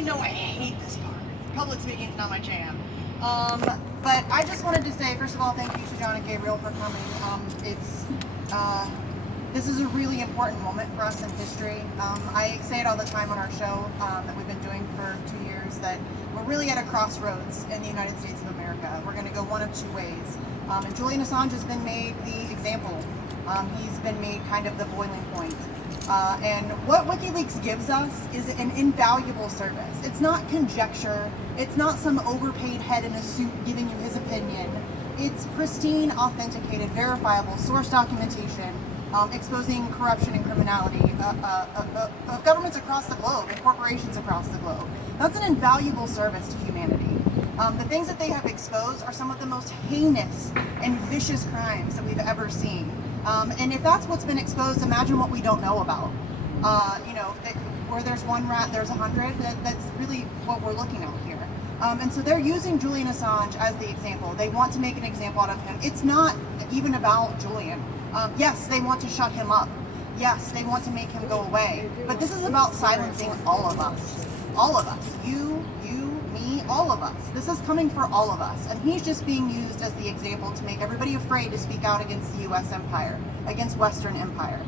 already know I hate this part. Public speaking is not my jam. But I just wanted to say, first of all, thank you to John and Gabriel for coming. This is a really important moment for us in history. I say it all the time on our show that we've been doing for 2 years, that we're really at a crossroads in the United States of America. We're going to go one of two ways. And Julian Assange has been made the example. He's been made kind of the boiling point. And what WikiLeaks gives us is an invaluable service. It's not conjecture. It's not some overpaid head in a suit giving you his opinion. It's pristine, authenticated, verifiable source documentation exposing corruption and criminality of governments across the globe and corporations across the globe. That's an invaluable service to humanity. The things that they have exposed are some of the most heinous and vicious crimes that we've ever seen. And if that's what's been exposed, imagine what we don't know about. Where there's one rat, there's 100. That's really what we're looking at here. And so they're using Julian Assange as the example. They want to make an example out of him. It's not even about Julian. Yes, they want to shut him up. Yes, they want to make him go away. But this is about silencing all of us. All of us. You, me, all of us. This is coming for all of us. And he's just being used as the example to make everybody afraid to speak out against the U.S. empire, against Western empire.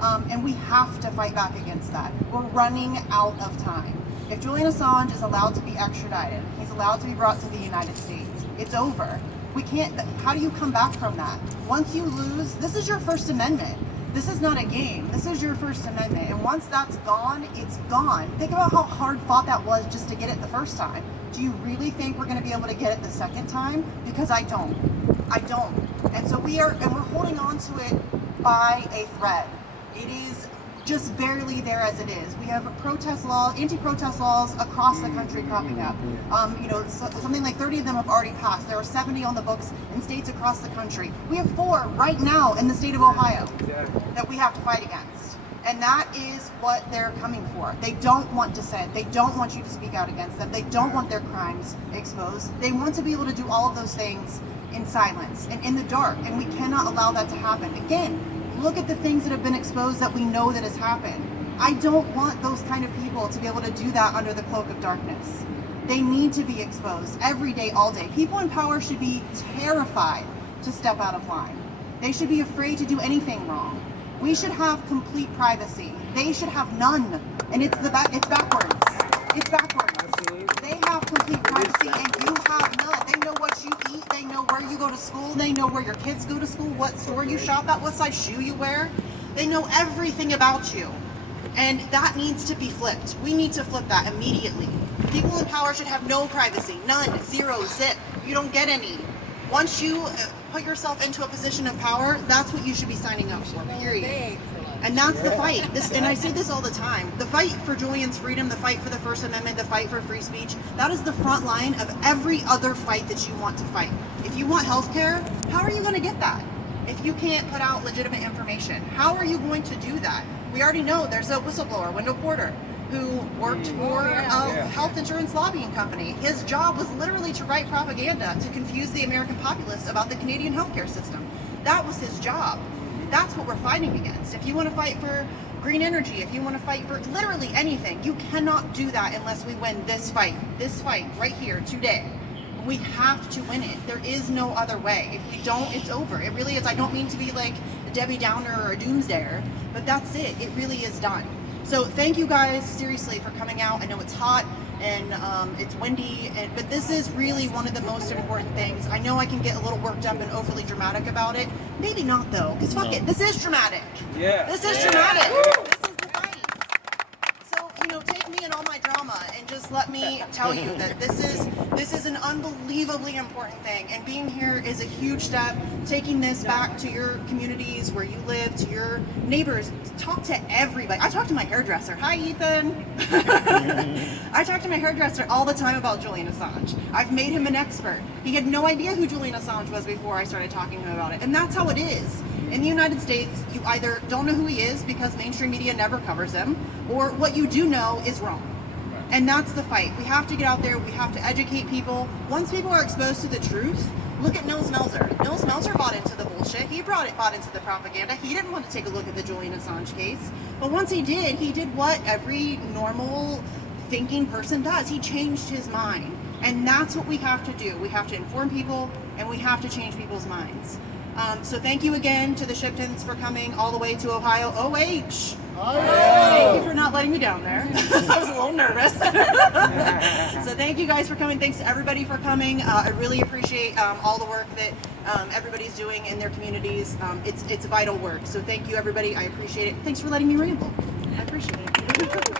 And we have to fight back against that. We're running out of time. If Julian Assange is allowed to be extradited, he's allowed to be brought to the United States, it's over. We can't, how do you come back from that? Once you lose, this is your First Amendment. This is not a game. This is your First Amendment. And once that's gone, it's gone. Think about how hard fought that was just to get it the first time. Do you really think we're going to be able to get it the second time? Because I don't. I don't. And so we're holding on to it by a thread. It is just barely there as it is. We have protest laws, anti-protest laws across the country cropping up. Something like 30 of them have already passed. There are 70 on the books in states across the country. We have 4 right now in the state of Ohio that we have to fight against. And that is what they're coming for. They don't want dissent. They don't want you to speak out against them. They don't want their crimes exposed. They want to be able to do all of those things in silence and in the dark. And we cannot allow that to happen. Again, look at the things that have been exposed that we know that has happened. I don't want those kind of people to be able to do that under the cloak of darkness. They need to be exposed every day, all day. People in power should be terrified to step out of line. They should be afraid to do anything wrong. We should have complete privacy. They should have none. And it's backwards. It's backwards. Absolutely. They have complete privacy and you have none. They know what you eat. They know where you go to school. They know where your kids go to school, what store you shop at, what size shoe you wear. They know everything about you. And that needs to be flipped. We need to flip that immediately. People in power should have no privacy. None. Zero. Zip. You don't get any. Once you put yourself into a position of power, that's what you should be signing up for, period. And that's the fight. And I say this all the time. The fight for Julian's freedom, the fight for the First Amendment, the fight for free speech, that is the front line of every other fight that you want to fight. If you want healthcare, how are you going to get that? If you can't put out legitimate information, how are you going to do that? We already know there's a whistleblower, Wendell Porter, who worked for a health insurance lobbying company. His job was literally to write propaganda to confuse the American populace about the Canadian healthcare system. That was his job. That's what we're fighting against. If you want to fight for green energy, if you want to fight for literally anything, you cannot do that unless we win this fight right here today. We have to win it. There is no other way. If we don't, it's over. It really is. I don't mean to be like a Debbie Downer or a doomsdayer, but that's it. It really is done. So thank you guys, seriously, for coming out. I know it's hot and it's windy, but this is really one of the most important things. I know I can get a little worked up and overly dramatic about it. Maybe not, though, because fuck it, this is dramatic. Yeah. This is dramatic. Woo! This is the fight. So, take me and all my drama and just let me tell you that this is an unbelievably important thing. And being here is a huge step. Taking this back to your communities where you live, to your neighbors. Talk to everybody. I talk to my hairdresser. Hi, Ethan. I talk to my hairdresser all the time about Julian Assange. I've made him an expert. He had no idea who Julian Assange was before I started talking to him about it. And that's how it is. In the United States, you either don't know who he is because mainstream media never covers him, or what you do know is wrong. And that's the fight. We have to get out there. We have to educate people. Once people are exposed to the truth, look at Nils Melzer. Nils Melzer bought into the bullshit. He bought into the propaganda. He didn't want to take a look at the Julian Assange case. But once he did what every normal thinking person does. He changed his mind. And that's what we have to do. We have to inform people, and we have to change people's minds. So thank you again to the Shiptons for coming all the way to Ohio. OH! Thank you for not letting me down there. I was a little nervous. So thank you guys for coming. Thanks to everybody for coming. I really appreciate all the work that everybody's doing in their communities. It's vital work. So thank you, everybody. I appreciate it. Thanks for letting me ramble. I appreciate it.